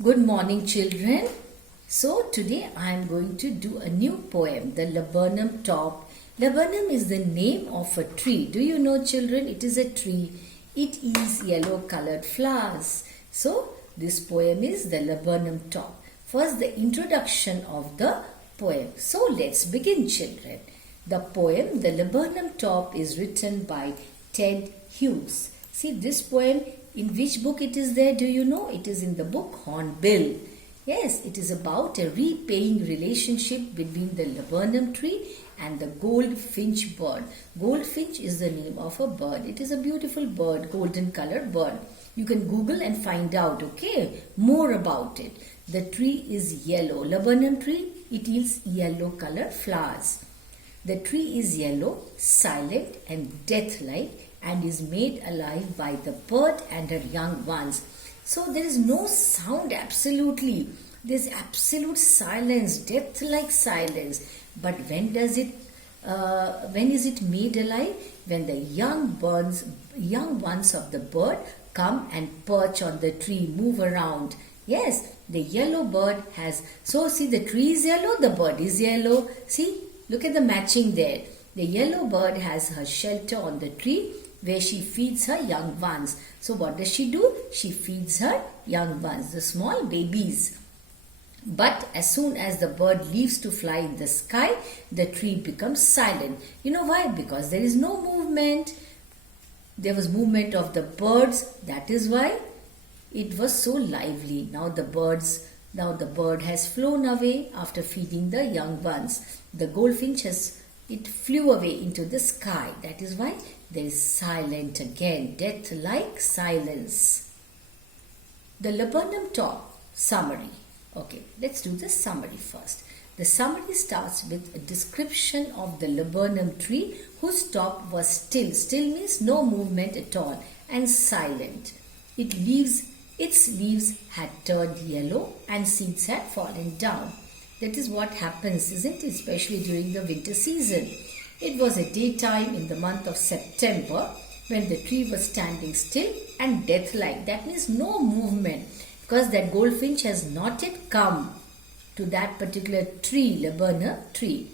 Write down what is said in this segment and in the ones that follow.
Good morning, children. So, today I am going to do a new poem, The Laburnum Top. Laburnum is the name of a tree. Do you know, children? It is a tree. It is yellow colored flowers. So, this poem is The Laburnum Top. First, the introduction of the poem. So, let's begin, children. The poem, The Laburnum Top, is written by Ted Hughes. See, this poem, in which book it is there, do you know? It is in the book Hornbill. Yes, it is about a repaying relationship between the laburnum tree and the goldfinch bird. Goldfinch is the name of a bird. It is a beautiful bird, golden colored bird. You can Google and find out, okay, more about it. The tree is yellow. Laburnum tree, it yields yellow colored flowers. The tree is yellow, silent and death-like, and is made alive by the bird and her young ones. So there is no sound absolutely. There is absolute silence, death-like silence. But when is it made alive? When the young ones of the bird come and perch on the tree, move around. Yes, the yellow bird has. So see, the tree is yellow, the bird is yellow. See, look at the matching there. The yellow bird has her shelter on the tree where she feeds her young ones. So what does she do? She feeds her young ones, the small babies. But as soon as the bird leaves to fly in the sky, the tree becomes silent. You know why? Because there is no movement. There was movement of the birds. That is why it was so lively. Now the bird has flown away after feeding the young ones. The goldfinch it flew away into the sky. That is why there is silent again, death-like silence. The laburnum top summary. Okay, let's do the summary first. The summary starts with a description of the laburnum tree whose top was still. Still means no movement at all and silent. Its leaves had turned yellow and seeds had fallen down. That is what happens, isn't it? Especially during the winter season. It was a daytime in the month of September when the tree was standing still and death-like. That means no movement, because that goldfinch has not yet come to that particular tree, laburnum tree.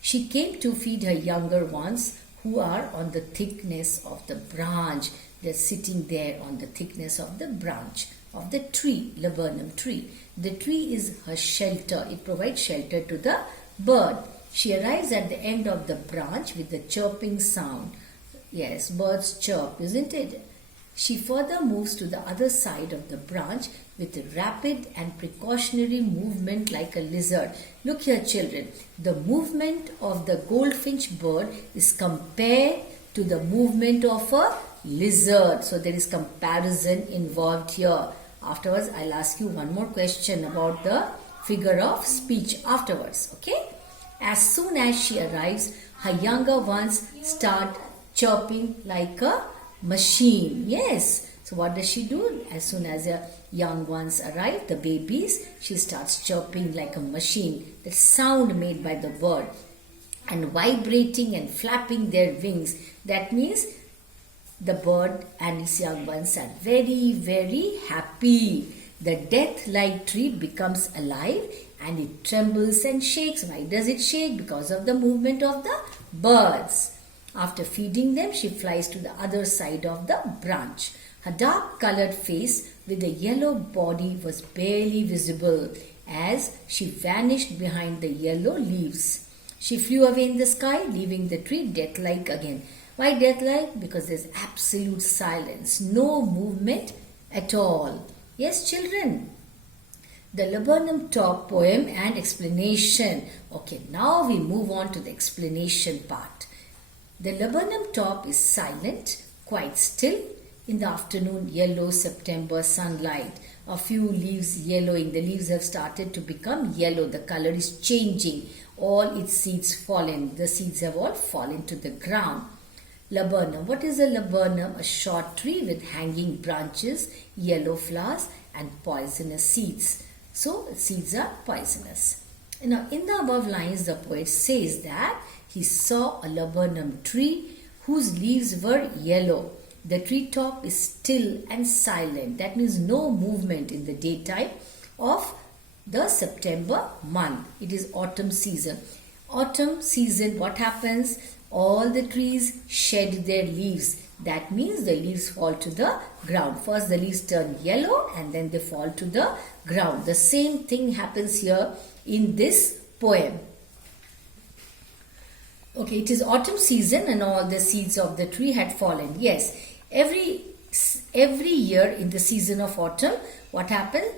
She came to feed her younger ones who are on the thickness of the branch. They're sitting there on the thickness of the branch of the tree, laburnum tree. The tree is her shelter. It provides shelter to the bird. She arrives at the end of the branch with the chirping sound. Yes, birds chirp, isn't it? She further moves to the other side of the branch with a rapid and precautionary movement like a lizard. Look here, children. The movement of the goldfinch bird is compared to the movement of a lizard. So there is comparison involved here. Afterwards, I'll ask you one more question about the figure of speech afterwards. Okay? As soon as she arrives, her younger ones start chirping like a machine. Yes. So what does she do? As soon as the young ones arrive, the babies, she starts chirping like a machine. The sound made by the bird and vibrating and flapping their wings. That means the bird and its young ones are very, very happy. The death-like tree becomes alive and it trembles and shakes. Why does it shake? Because of the movement of the birds. After feeding them, she flies to the other side of the branch. Her dark-colored face with a yellow body was barely visible as she vanished behind the yellow leaves. She flew away in the sky, leaving the tree death-like again. Why death-like? Because there's absolute silence, no movement at all. Yes, children? The laburnum top poem and explanation. Okay, now we move on to the explanation part. The laburnum top is silent, quite still. In the afternoon, yellow September sunlight. A few leaves yellowing. The leaves have started to become yellow. The color is changing. All its seeds fallen. The seeds have all fallen to the ground. Laburnum. What is a laburnum? A short tree with hanging branches, yellow flowers and poisonous seeds. So seeds are poisonous. Now in the above lines the poet says that he saw a laburnum tree whose leaves were yellow. The treetop is still and silent. That means no movement in the daytime of the September month. It is autumn season. Autumn season, what happens? All the trees shed their leaves. That means the leaves fall to the ground. First the leaves turn yellow and then they fall to the ground. The same thing happens here in this poem. Okay, it is autumn season and all the seeds of the tree had fallen. Yes, every year in the season of autumn, what happens?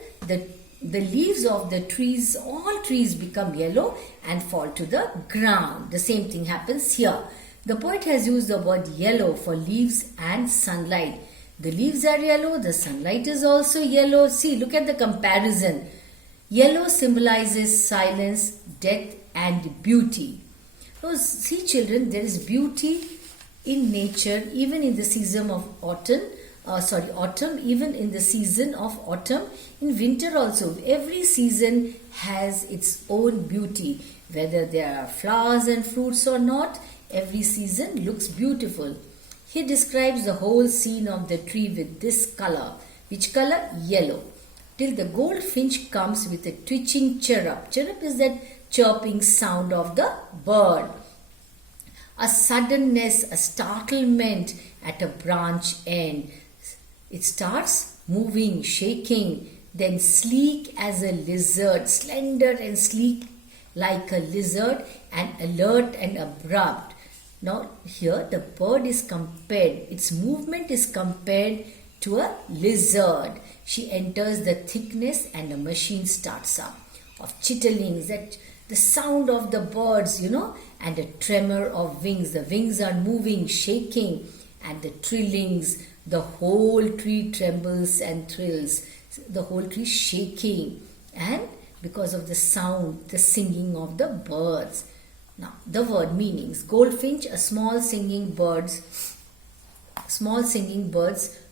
The leaves of the trees, all trees become yellow and fall to the ground. The same thing happens here. The poet has used the word yellow for leaves and sunlight. The leaves are yellow, the sunlight is also yellow. See, look at the comparison. Yellow symbolizes silence, death and beauty. So, see children, there is beauty in nature even in the season of autumn, even in the season of autumn. In winter also, every season has its own beauty. Whether there are flowers and fruits or not, every season looks beautiful. He describes the whole scene of the tree with this color. Which color? Yellow. Till the goldfinch comes with a twitching chirrup. Chirrup is that chirping sound of the bird. A suddenness, a startlement at a branch end. It starts moving, shaking, then sleek as a lizard, slender and sleek like a lizard, and alert and abrupt. Now here the bird is compared, its movement is compared to a lizard. She enters the thickness and a machine starts up. Of chitterlings, that the sound of the birds, and a tremor of wings. The wings are moving, shaking, and the trillings, the whole tree trembles and thrills. The whole tree shaking, and because of the sound, the singing of the birds. Now, the word meanings. Goldfinch, a small singing birds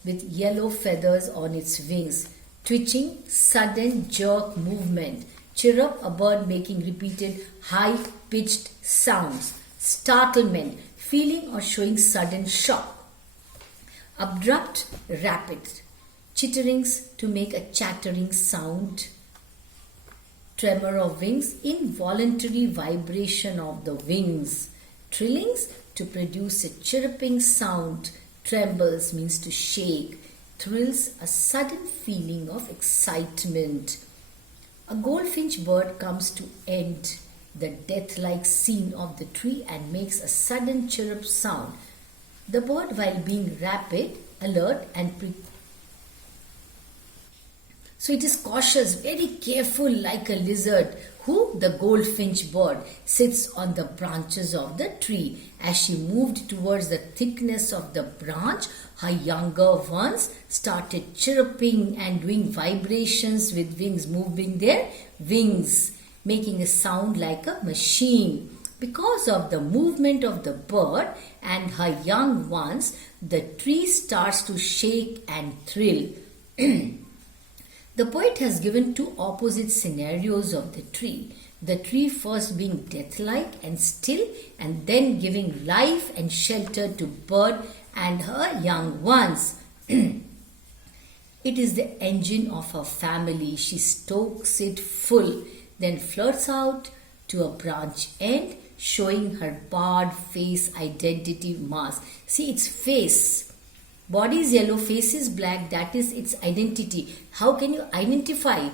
with yellow feathers on its wings. Twitching, sudden jerk movement. Chirrup, a bird making repeated high-pitched sounds. Startlement, feeling or showing sudden shock. Abrupt, rapid. Chitterings, to make a chattering sound. Tremor of wings, involuntary vibration of the wings. Trillings, to produce a chirruping sound. Trembles means to shake. Thrills, a sudden feeling of excitement. A goldfinch bird comes to end the death-like scene of the tree and makes a sudden chirrup sound. The bird, while being rapid, alert and so it is cautious, very careful like a lizard. Who? The goldfinch bird sits on the branches of the tree. As she moved towards the thickness of the branch, her younger ones started chirruping and doing vibrations with wings, moving their wings, making a sound like a machine. Because of the movement of the bird and her young ones, the tree starts to shake and thrill. The poet has given two opposite scenarios of the tree. The tree first being death-like and still, and then giving life and shelter to bird and her young ones. It is the engine of her family. She stokes it full, then flirts out to a branch end, showing her barred face identity mask. See its face. Body is yellow, face is black, that is its identity. How can you identify?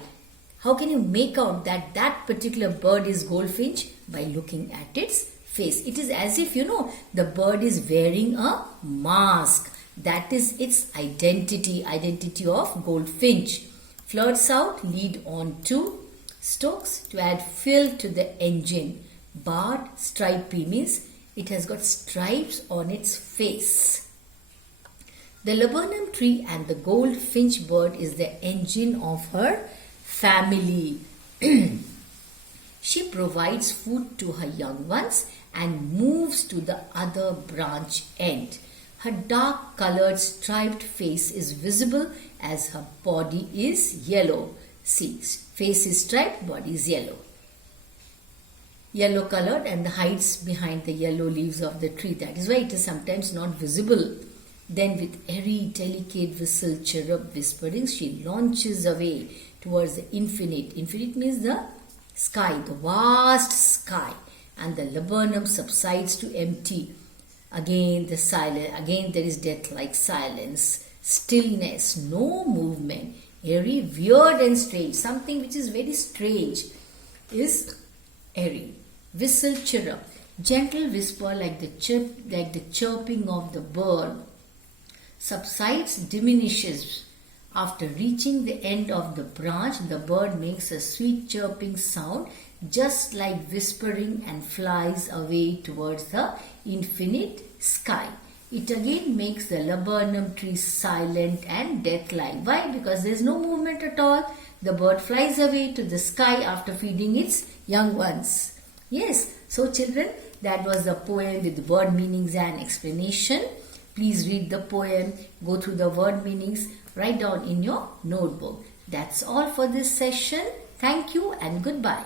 How can you make out that that particular bird is goldfinch? By looking at its face. It is as if, the bird is wearing a mask. That is its identity of goldfinch. Flirts out, lead on to. Stokes, to add fuel to the engine. Barred, stripy means it has got stripes on its face. The laburnum tree and the goldfinch bird is the engine of her family. She provides food to her young ones and moves to the other branch end. Her dark-colored striped face is visible as her body is yellow. See, face is striped, body is yellow. Yellow colored and hides behind the yellow leaves of the tree. That is why it is sometimes not visible. Then with airy, delicate whistle, chirrup, whispering, she launches away towards the infinite. Infinite means the sky, the vast sky. And the laburnum subsides to empty. Again the silence, again there is death-like silence, stillness, no movement, airy, weird and strange. Something which is very strange is airy. Whistle, chirrup, gentle whisper like the chirping of the bird. Subsides, diminishes. After reaching the end of the branch, the bird makes a sweet chirping sound, just like whispering, and flies away towards the infinite sky. It again makes the laburnum tree silent and death-like. Why? Because there is no movement at all. The bird flies away to the sky after feeding its young ones. Yes, so children, that was the poem with word meanings and explanation. Please read the poem, go through the word meanings, write down in your notebook. That's all for this session. Thank you and goodbye.